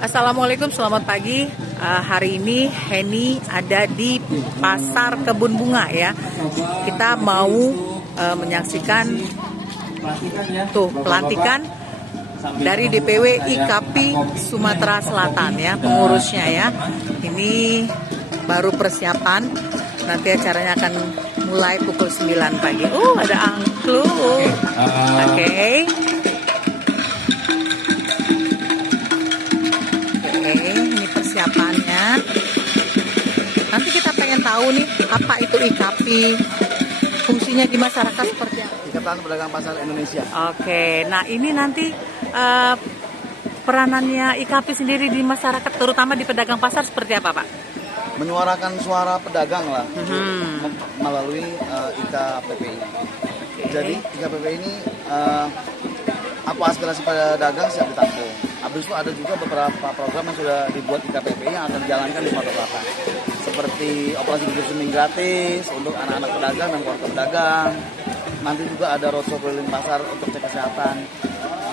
Assalamualaikum, selamat pagi. Hari ini Henny ada di Pasar Kebun Bunga ya. Kita mau menyaksikan pelantikan dari DPW IKAPI Sumatera Selatan ya, pengurusnya ya. Ini baru persiapan. Nanti acaranya akan mulai pukul 9 pagi. Ada angklung. Oke. Ini persiapannya. Nanti kita pengen tahu nih apa itu IKAPI, fungsinya di masyarakat seperti apa. Ikatan Pedagang Pasar Indonesia. Oke, nah ini nanti peranannya IKAPI sendiri di masyarakat, terutama di pedagang pasar seperti apa, Pak? Menyuarakan suara pedagang lah melalui IKPPI. Jadi IKPPI ini apa aspirasi pedagang siap ditampung. Habis itu ada juga beberapa program yang sudah dibuat IKPPI yang akan dijalankan di Sumatera Selatan. Seperti operasi bikin suming gratis untuk anak-anak pedagang dan keluarga pedagang. Nanti juga ada roadshow keliling pasar untuk cek kesehatan.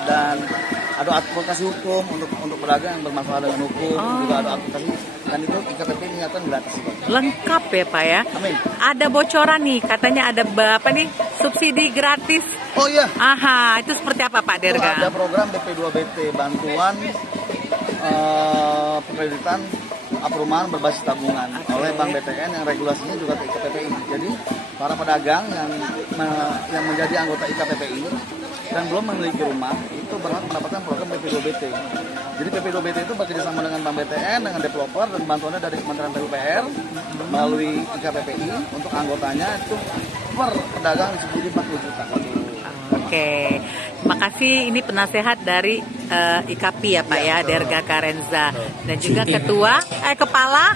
Dan ada advokasi hukum untuk pedagang yang bermasalah dengan hukum. Juga ada advokasi, dan itu IKPPI menyiapkan gratis. Lengkap ya Pak ya. Amin. Ada bocoran nih, katanya ada apa nih, subsidi gratis. Oh iya. Aha, itu seperti apa Pak Derga? Ada program BP2BT, bantuan kreditan perumahan berbasis tabungan oleh Bank BTN yang regulasinya juga ke IKPPI. Jadi para pedagang yang menjadi anggota IKPPI dan belum memiliki rumah itu berhak mendapatkan program BP2BT. Jadi BP2BT itu bekerjasama dengan Bank BTN, dengan developer, dan bantuannya dari Kementerian PUPR melalui IKPPI. Untuk anggotanya itu per pedagang disubsidi 40 juta. Oke, terima kasih. Ini penasehat dari IKAPI ya Pak ya, Derga Karenza, dan juga kepala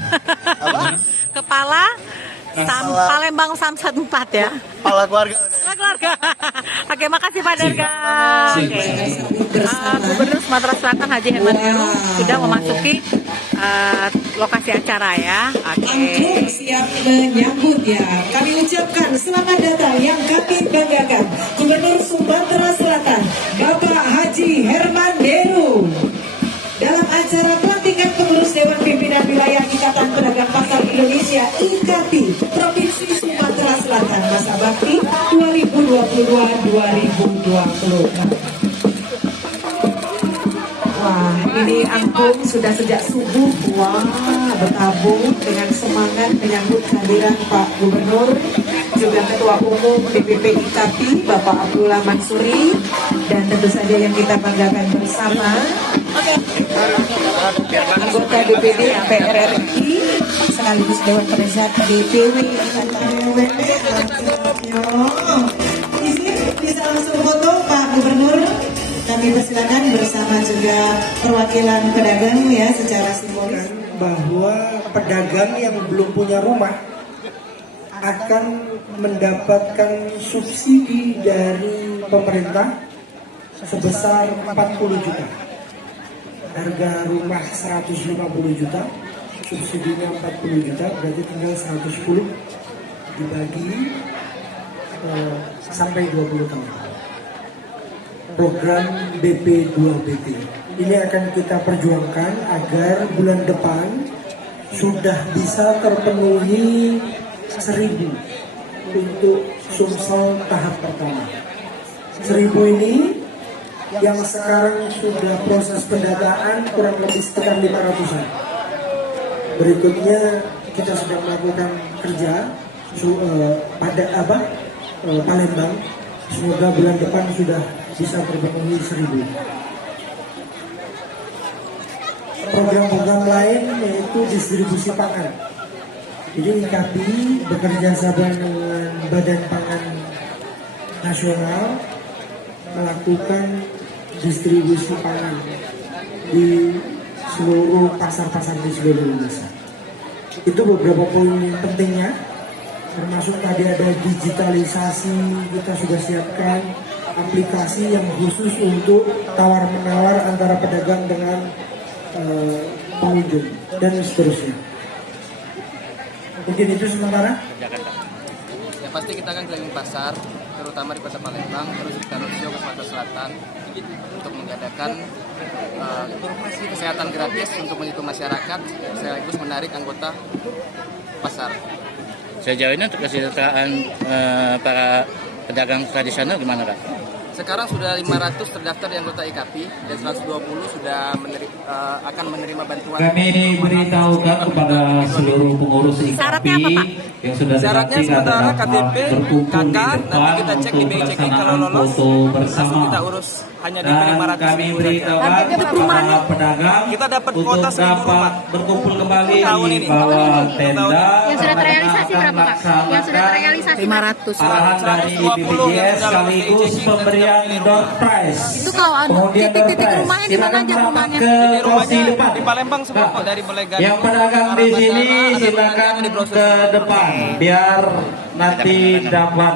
Palembang Samsat 4 ya. Kepala keluarga. Oke, makasih Pak Derga. Gubernur Sumatera Selatan Haji Herman Deru sudah memasuki lokasi acara ya. Angklung siap menyambut ya. Kami ucapkan selamat datang yang kami banggakan Gubernur Sumatera Selatan Bapak Haji Herman Deru dalam acara pelantikan pengurus Dewan Pimpinan Wilayah Ikatan Pedagang Pasar Indonesia IKAPI Provinsi Sumatera Selatan masa bakti 2022-2020. Wah, ini angklung sudah sejak subuh, bertabung dengan semangat menyambut kehadiran Pak Gubernur, juga Ketua Umum DPP IKAPI Bapak Abdullah Mansuri, dan tentu saja yang kita banggakan bersama anggota DPD MPR RI sekaligus Dewan Penasehat DPW. Bisa langsung foto Pak Gubernur. Kami persilakan bersama juga perwakilan pedagang ya secara simbolis, bahwa pedagang yang belum punya rumah akan mendapatkan subsidi dari pemerintah sebesar 40 juta. Harga rumah 150 juta, subsidinya 40 juta, berarti tinggal 110 dibagi sampai 20 tahun. Program BP2BT ini akan kita perjuangkan agar bulan depan sudah bisa terpenuhi 1.000 untuk Sumsel tahap pertama. 1.000 ini yang sekarang sudah proses pendataan kurang lebih sekitar 500-an. Berikutnya kita sudah melakukan kerja pada Palembang. Semoga bulan depan sudah bisa terpenuhi 1.000. Program-program lain yaitu distribusi pangan. Jadi IKAPI bekerja sama dengan Badan Pangan Nasional melakukan distribusi pangan di seluruh pasar-pasar di seluruh Indonesia. Itu beberapa poin pentingnya, termasuk tadi ada digitalisasi, kita sudah siapkan aplikasi yang khusus untuk tawar-menawar antara pedagang dengan pengunjung dan seterusnya. Mungkin itu sementara. Ya pasti kita akan keliling pasar terutama di Kota Palembang, terus kita roadshow ke Sumatera Selatan untuk mengadakan informasi kesehatan gratis untuk menyentuh masyarakat, sekaligus menarik anggota pasar. Sejauh ini untuk kesejahteraan para pedagang tradisional gimana, Kak? Sekarang sudah 500 terdaftar di anggota IKAPI dan 120 sudah akan menerima bantuan. Kami beritahukan kepada seluruh pengurus Syaratnya apa, IKAPI Pak? yang sudah Syaratnya dilantik sementara dapat KTP, berkumpul di KK, depan nanti kita cek di untuk BI checking kalau pelaksanaan lolos, foto langsung bersama. kita urus hanya di Dan 500 kami ribu beritahukan saja. kepada pedagang Kita dapat untuk kuota 1.000 dapat rumah. berkumpul kembali Tahun di ini. bawah tenda. Yang sudah terrealisasi berapa, Pak? Yang sudah terrealisasi 500. Arahan dari 120 yang BPJS sudah sekaligus pemberian door prize. Itu kalau ada Kemudian door titik-titik prize. rumahnya di mana Silakan aja merapat rumahnya? ke Di kursi rumahnya depan. di Palembang semua Nah, kok, dari mulai Gading, yang pedagang di arah sini bandara, ada silakan rumahnya di brosur. ke depan biar nanti dapat